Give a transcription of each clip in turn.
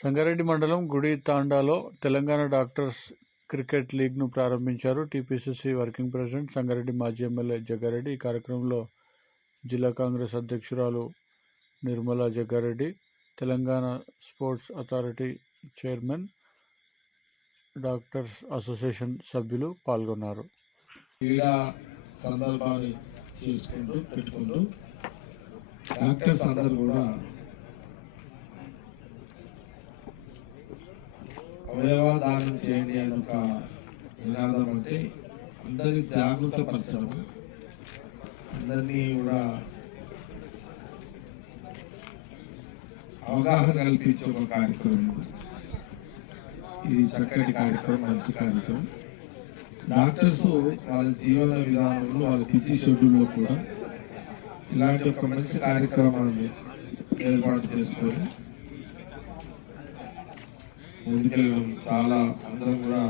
సంగారెడ్డి మండలం గుడి తాండాలో Telangana doctors cricket లీగ్ను ప్రారంభించారు. టీపీసీసీ వర్కింగ్ ప్రెసిడెంట్ సంగారెడ్డి మాజీ ఎమ్మెల్యే జగ్గారెడ్డి. ఈ కార్యక్రమంలో జిల్లా కాంగ్రెస్ అధ్యక్షురాలు Nirmala Jaggareddy, Telangana sports authority chairman, doctors association సభ్యులు పాల్గొన్నారు. క్రీడా సందర్భాన్ని చేసుకుంటూ పెట్టుకుంటూ డాక్టర్స్ అందరూ కూడా అవయవ దానం చేయండి అని ఒక నినాదం అంటే అందరినీ జాగృత పరచడం, అందరినీ కూడా అవగాహన కల్పించే ఒక కార్యక్రమం. ఇది చక్కటి కార్యక్రమం, మంచి కార్యక్రమం. డాక్టర్స్ వాళ్ళ జీవన విధానంలో, వాళ్ళ బిజీ షెడ్యూల్లో కూడా ఇలాంటి ఒక మంచి కార్యక్రమాన్ని ఏర్పాటు చేసుకొని ముందుకెళ్ళడం చాలా అందరం కూడా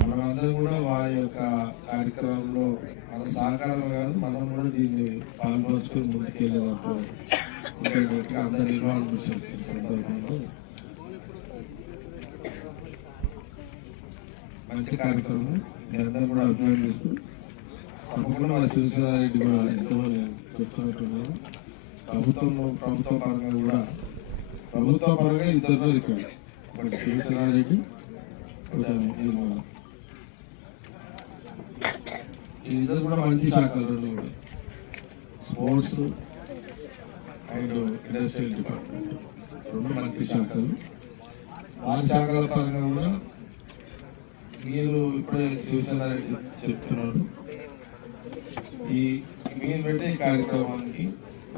మనమందరం కూడా వారి యొక్క కార్యక్రమంలో మన సహకారం కాదు, మనం కూడా దీన్ని పాల్పంచుకొని ముందుకెళ్ళేటప్పుడు అందరి ఇన్వాల్వ్మెంట్ చేసే సందర్భంలో మంచి కార్యక్రమం అందరూ కూడా అభినందిస్తూ తప్పకుండా మన శివసేనారెడ్డి కూడా ఎంతో చెప్తున్నట్టున్నారు. ప్రభుత్వ పరంగా కూడా ఇద్దరు ఇక్కడ ఒకటి శివసేనారెడ్డి, ఇద్దరు కూడా మంచి శాఖలు, కూడా స్పోర్ట్స్ అండ్ ఇండస్ట్రియల్ డిపార్ట్మెంట్ రెండు మంచి శాఖలు. ఆ శాఖల పరంగా కూడా మీరు ఇప్పుడే శివసేనారెడ్డి చెప్తున్నారు, ఈ మీరు పెట్టే కార్యక్రమానికి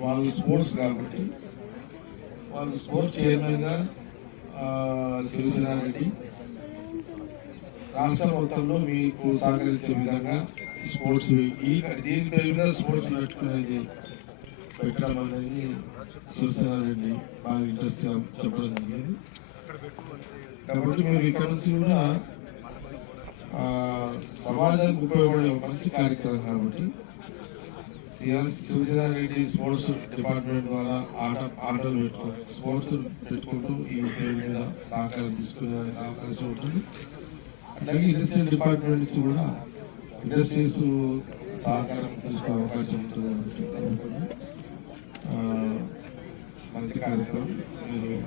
వాళ్ళు స్పోర్ట్స్ కాబట్టి వాళ్ళు స్పోర్ట్స్ చైర్మన్గా శివసేనారెడ్డి రాష్ట్ర మొత్తంలో మీకు సహకరించే విధంగా స్పోర్ట్స్ దీని పేరుగా స్పోర్ట్స్ పెట్టుకునేది పెట్టడం అనేది శివసేనారెడ్డి బాగా ఇంట్రెస్ట్గా చెప్పడం జరిగింది. కాబట్టి మీరు ఇక్కడ నుంచి కూడా సమాజానికి ఉపయోగపడే మంచి కార్యక్రమం కాబట్టి శివసేనారెడ్డి స్పోర్ట్స్ డిపార్ట్మెంట్ ద్వారా ఆటలు పెట్టుకుంటూ స్పోర్ట్స్ పెట్టుకుంటూ ఈ పేరు మీద సహకారం తీసుకునే అవకాశం ఉంటుంది. అట్లాగే ఇండస్ట్రియల్ డిపార్ట్మెంట్ నుంచి కూడా ఇండస్ట్రీస్ సహకారం తీసుకునే అవకాశం ఉంటుంది కాబట్టి మంచి కార్యక్రమం. మీరు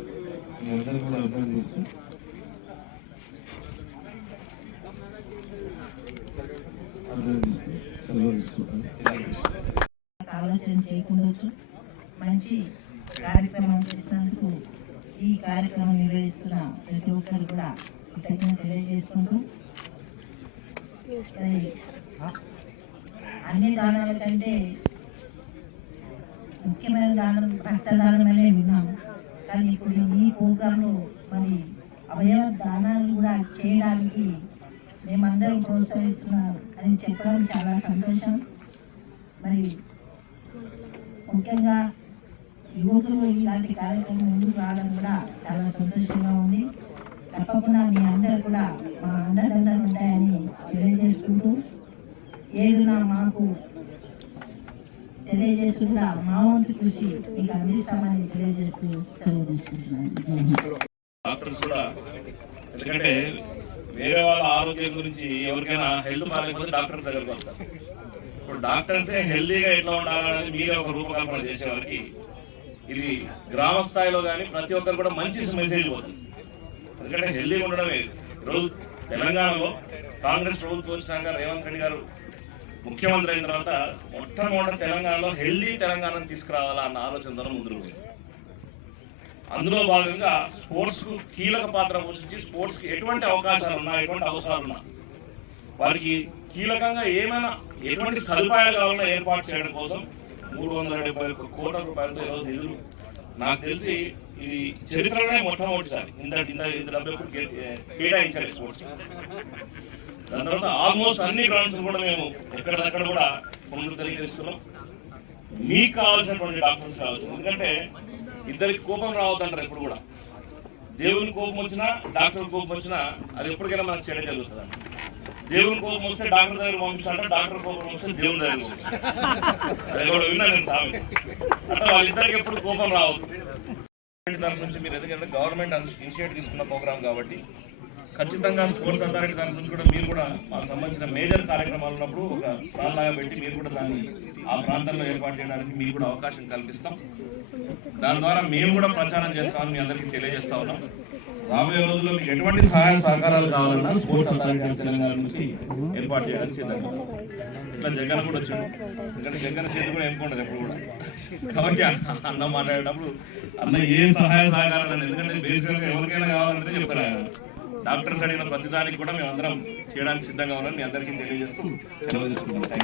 మీ అందరూ కూడా అభినందిస్తూ ఆలోచన చేయకుండా మంచి కార్యక్రమం చేసినందుకు ఈ కార్యక్రమం నిర్వహిస్తున్న ప్రతి ఒక్కరు కూడా కృతజ్ఞత తెలియజేసుకుంటూ, అన్ని దానాల కంటే ముఖ్యమైన దానం రక్తదానం అనే విన్నాం. కానీ ఇప్పుడు ఈ ప్రోగ్రాంలో మరి అవయవ దానాలు కూడా చేయడానికి మేమందరం ప్రోత్సహిస్తున్నాం అని చెప్పడం చాలా సంతోషం. మరి ముఖ్యంగా యువకులు ఇలాంటి కార్యక్రమం ముందుకు రావడం కూడా చాలా సంతోషంగా ఉంది. తప్పకుండా మీ అందరూ కూడా మా అండదండలు ఉంటాయని తెలియజేసుకుంటూ, ఏదున్నా మాకు తెలియజేస్తున్నా మా వంతు కృషి మీకు అందిస్తామని తెలియజేస్తూ సెలవు తీసుకుంటున్నాను. ఎందుకంటే వేరే వాళ్ళ ఆరోగ్యం గురించి ఎవరికైనా హెల్త్ బాగాలేకపోతే డాక్టర్ దగ్గరకు వస్తారు. ఇప్పుడు డాక్టర్సే హెల్తీగా ఎట్లా ఉండాలనేది మీరే ఒక రూపకల్పన చేసేవారికి ఇది గ్రామ స్థాయిలో కానీ ప్రతి ఒక్కరు కూడా మంచి మెసేజ్ పోతుంది. ఎందుకంటే హెల్తీగా ఉండడమే. ఈరోజు తెలంగాణలో కాంగ్రెస్ ప్రభుత్వం వచ్చినాక రేవంత్ రెడ్డి గారు ముఖ్యమంత్రి అయిన తర్వాత మొట్టమొదటి తెలంగాణలో హెల్తీ తెలంగాణను తీసుకురావాలా అన్న ఆలోచనతో ముందుకు పోయింది. అందులో భాగంగా స్పోర్ట్స్ కు కీలక పాత్ర పోషించి స్పోర్ట్స్ కి ఎటువంటి అవకాశాలు ఉన్నా, ఎటువంటి అవసరాలు ఉన్నా వారికి కీలకంగా ఏమైనా ఎటువంటి సదుపాయాలు కావాలన్నా ఏర్పాటు చేయడం కోసం 371 కోట్ల రూపాయలతో ఈరోజు నిధులు, నాకు తెలిసి ఇది చరిత్రలోనే మొట్టమొదటిసారి ఇంత డబ్బు ఎప్పుడు కేటాయించాలి స్పోర్ట్స్. దాని తర్వాత ఆల్మోస్ట్ అన్ని గ్రౌండ్స్ కూడా మేము ఎక్కడిదక్కడ కూడా ముందుకు తెలియజేస్తున్నాం. మీకు కావాల్సినటువంటి డాక్టర్స్ కావచ్చు. ఎందుకంటే ఇద్దరికి కోపం రావద్దంటారు ఎప్పుడు కూడా. దేవుని కోపం వచ్చినా, డాక్టర్ కోపం వచ్చినా అది ఎప్పటికైనా మనకు చెడ జరుగుతుంది. దేవుని కోపం వస్తే డాక్టర్ దగ్గర పంపిస్తాంట, డాక్టర్ కోపం వస్తే దేవుని దగ్గర పంపిస్తాను. అది కూడా విన్నా నేను సామి. అట్లా వాళ్ళిద్దరికి ఎప్పుడు కోపం రావద్దు. అథారిటీ తరఫు నుంచి మీరు ఎందుకంటే గవర్నమెంట్ ఇనిషియేటివ్ తీసుకున్న ప్రోగ్రామ్ కాబట్టి ఖచ్చితంగా స్పోర్ట్స్ అథారిటీ తరఫు నుంచి కూడా మీరు కూడా మాకు సంబంధించిన మేజర్ కార్యక్రమాలు ఉన్నప్పుడు ఒక స్టాల్ లాగా పెట్టి మీరు కూడా దాన్ని ఆ ప్రాంతంలో ఏర్పాటు చేయడానికి మీకు కూడా అవకాశం కల్పిస్తాం. దాని ద్వారా మేము కూడా ప్రచారం చేస్తామని మీ అందరికీ తెలియజేస్తా ఉన్నాం. రాబోయే రోజుల్లో మీకు ఎటువంటి సహాయ సహకారాలు కావాలన్నా స్పోర్ట్స్ అథారిటీ ఆఫ్ తెలంగాణ నుంచి ఏర్పాటు చేయడానికి సిద్ధంగా ఇట్లా జగన్ కూడా వచ్చాడు. ఎందుకంటే జగన్ చేతి కూడా ఎంపుకుంటుంది ఎప్పుడు కూడా. కాబట్టి అన్న మాట్లాడేటప్పుడు అన్న ఏ సహాయ సహకారాలు ఎందుకంటే బేసిక్గా ఎవరికైనా కావాలంటే చెప్తారు ఆయన. డాక్టర్స్ అడిగిన ప్రతిదానికి కూడా మేము అందరం చేయడానికి సిద్ధంగా ఉన్నాం. మీ అందరికీ తెలియజేస్తూ సెలవు తీసుకుంటాం.